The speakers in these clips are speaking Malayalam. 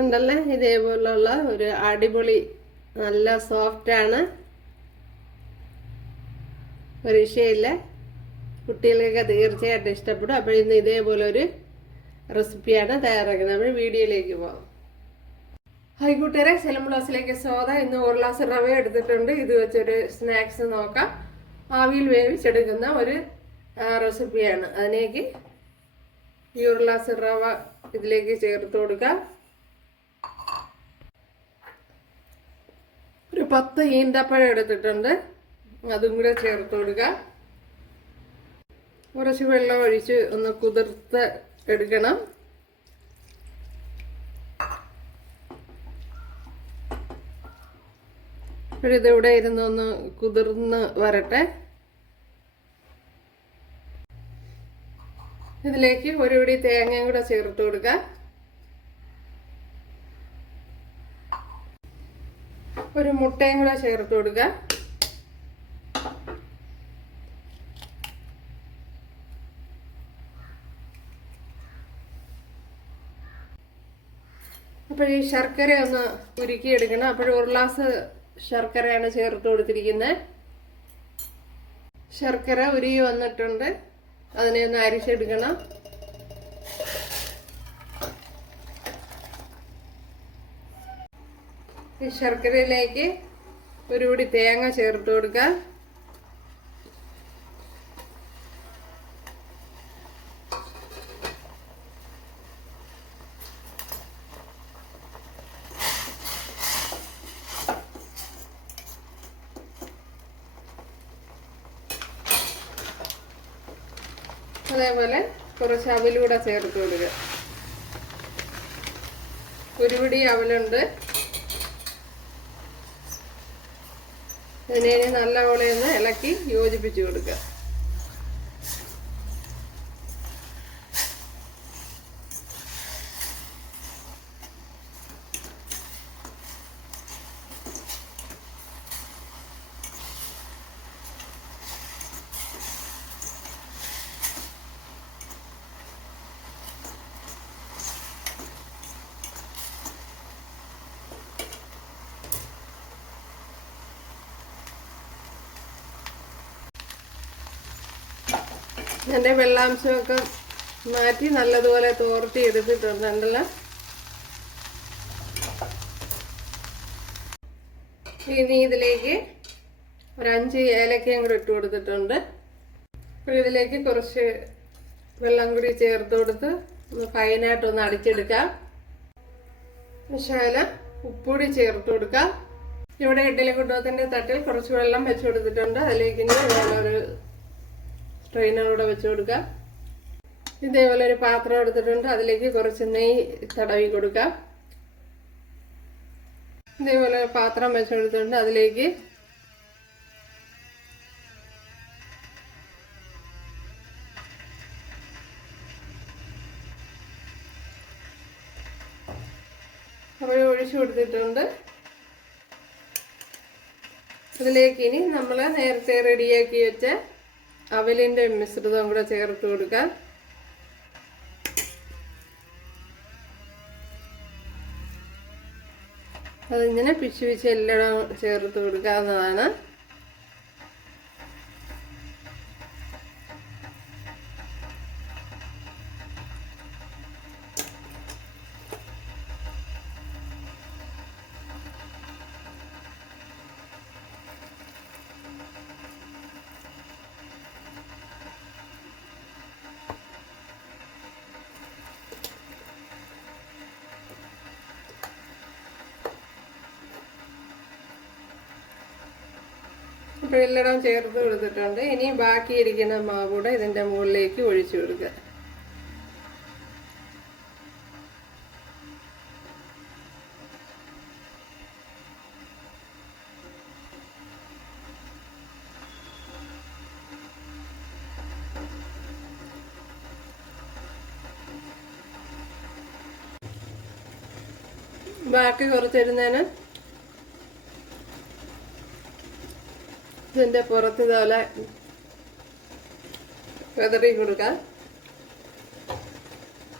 ഉണ്ടല്ലേ, ഇതേപോലുള്ള ഒരു അടിപൊളി നല്ല സോഫ്റ്റാണ്, ഒരു വിഷയമില്ല. കുട്ടികൾക്കൊക്കെ തീർച്ചയായിട്ടും ഇഷ്ടപ്പെടും. അപ്പോൾ ഇന്ന് ഇതേപോലെ ഒരു റെസിപ്പിയാണ് തയ്യാറാക്കുന്നത്. നമ്മൾ വീഡിയോയിലേക്ക് പോകാം. ഹായ് കൂട്ടുകാരെ, സെലം ഗ്ലാസ്സിലേക്ക് സ്വാഗതം. ഇന്ന് 1 ഗ്ലാസ് റവ എടുത്തിട്ടുണ്ട്. ഇത് വെച്ചൊരു സ്നാക്സ് നോക്കാം. ആവിയിൽ വേവിച്ചെടുക്കുന്ന ഒരു റെസിപ്പിയാണ്. അതിലേക്ക് ഈ 1 ഗ്ലാസ് റവ ഇതിലേക്ക് ചേർത്ത് കൊടുക്കാം. ഒരു 10 ഈന്തപ്പഴം എടുത്തിട്ടുണ്ട്, അതും കൂടെ ചേർത്ത് കൊടുക്കുക. കുറച്ച് വെള്ളം ഒഴിച്ച് ഒന്ന് കുതിർത്ത് എടുക്കണം. ഇതിവിടെ ഇരുന്നൊന്ന് കുതിർന്ന് വരട്ടെ. ഇതിലേക്ക് ഒരു പിടി തേങ്ങയും കൂടെ ചേർത്ത് കൊടുക്കുക. ഒരു മുട്ടയും കൂടെ ചേർത്ത് കൊടുക്കുക. അപ്പോൾ ഈ ശർക്കര ഒന്ന് ഉരുക്കിയെടുക്കണം. അപ്പോൾ 1 ഗ്ലാസ് ശർക്കരയാണ് ചേർത്ത് കൊടുത്തിരിക്കുന്നത്. ശർക്കര ഉരുകി വന്നിട്ടുണ്ട്, അതിനെ ഒന്ന് അരിച്ചെടുക്കണം. ഈ ശർക്കരയിലേക്ക് ഒരു പിടി തേങ്ങ ചേർത്ത് കൊടുക്കുക. അതേപോലെ കുറച്ച് അവലൂടെ ചേർത്ത് കൊടുക്കുക. ഒരു പിടി അവലുണ്ട്. ഇതിനെ നല്ലപോലെ ഒന്ന് ഇളക്കി യോജിപ്പിച്ച് കൊടുക്കുക. എൻ്റെ വെള്ളാംശമൊക്കെ മാറ്റി നല്ലതുപോലെ തോർത്തി എടുത്തിട്ടുണ്ടല്ലോ. ഇനി ഇതിലേക്ക് ഒരു 5 ഏലക്കയും കൂടി ഇട്ട് കൊടുത്തിട്ടുണ്ട്. അപ്പോൾ ഇതിലേക്ക് കുറച്ച് വെള്ളം കൂടി ചേർത്ത് കൊടുത്ത് ഒന്ന് ഫൈനായിട്ടൊന്ന് അടിച്ചെടുക്കാം. ശകലം ഉപ്പുകൂടി ചേർത്ത് കൊടുക്കാം. ഇവിടെ ഇഡ്ഡലി കുട്ടകത്തിൻ്റെ തട്ടിൽ കുറച്ച് വെള്ളം വെച്ച് കൊടുത്തിട്ടുണ്ട്. അതിലേക്ക് ഇനി വേറൊരു സ്ട്രെയിനറൂടെ വെച്ച് കൊടുക്കുക. ഇതേപോലെ ഒരു പാത്രം എടുത്തിട്ടുണ്ട്, അതിലേക്ക് കുറച്ച് നെയ്യ് തടവി കൊടുക്കുക. ഇതേപോലെ പാത്രം വെച്ച് കൊടുത്തിട്ടുണ്ട്, അതിലേക്ക് ഒഴിച്ചു കൊടുത്തിട്ടുണ്ട്. അതിലേക്ക് ഇനി നമ്മൾ നേരത്തെ റെഡിയാക്കി വെച്ച അവലിൻ്റെ മിശ്രിതം കൂടെ ചേർത്ത് കൊടുക്കാം. അതിങ്ങനെ പിച്ച് എല്ലാം ചേർത്ത് കൊടുക്കാവുന്നതാണ്. അപ്പോൾ എല്ലാം ചേർത്ത് കൊടുത്തിട്ടുണ്ട്. ഇനി ബാക്കിയിരിക്കുന്ന മാവ് കൂടെ ഇതിൻ്റെ മുകളിലേക്ക് ഒഴിച്ചു കൊടുക്കുക. ബാക്കി കുറച്ചിരുന്നതിന് ഇതിൻ്റെ പുറത്ത് ഇതുപോലെ വെതറി കൊടുക്കാം.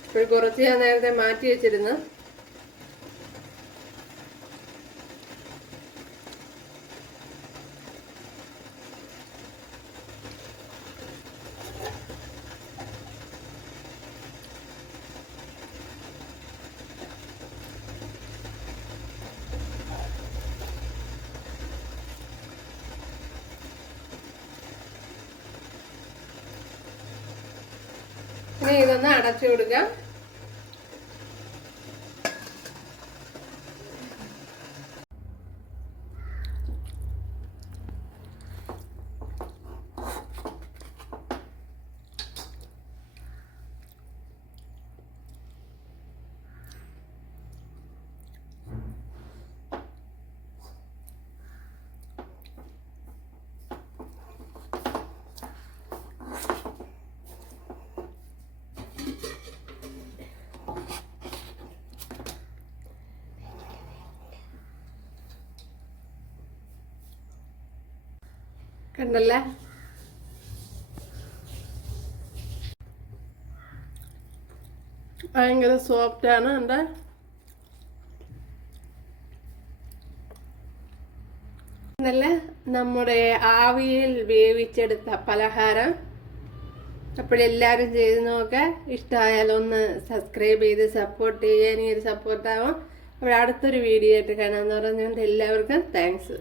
ഇപ്പോൾ കുറച്ച് ഞാൻ നേരത്തെ മാറ്റി വെച്ചിരുന്നു, ഇനി ഇതൊന്ന് അടച്ചു കൊടുക്കാം. കണ്ടല്ലേ, ഭയങ്കര സോഫ്റ്റാണ്. എന്താ നല്ല നമ്മുടെ ആവിയിൽ വേവിച്ചെടുത്ത പലഹാരം. അപ്പോഴെല്ലാവരും ചെയ്ത് നോക്കുക. ഇഷ്ടമായാലൊന്ന് സബ്സ്ക്രൈബ് ചെയ്ത് സപ്പോർട്ട് ചെയ്യുക. ഇനി ഒരു സപ്പോർട്ടാവും. അപ്പോൾ അടുത്തൊരു വീഡിയോ ആയിട്ട് കാണാമെന്ന് പറഞ്ഞുകൊണ്ട് എല്ലാവർക്കും താങ്ക്സ്.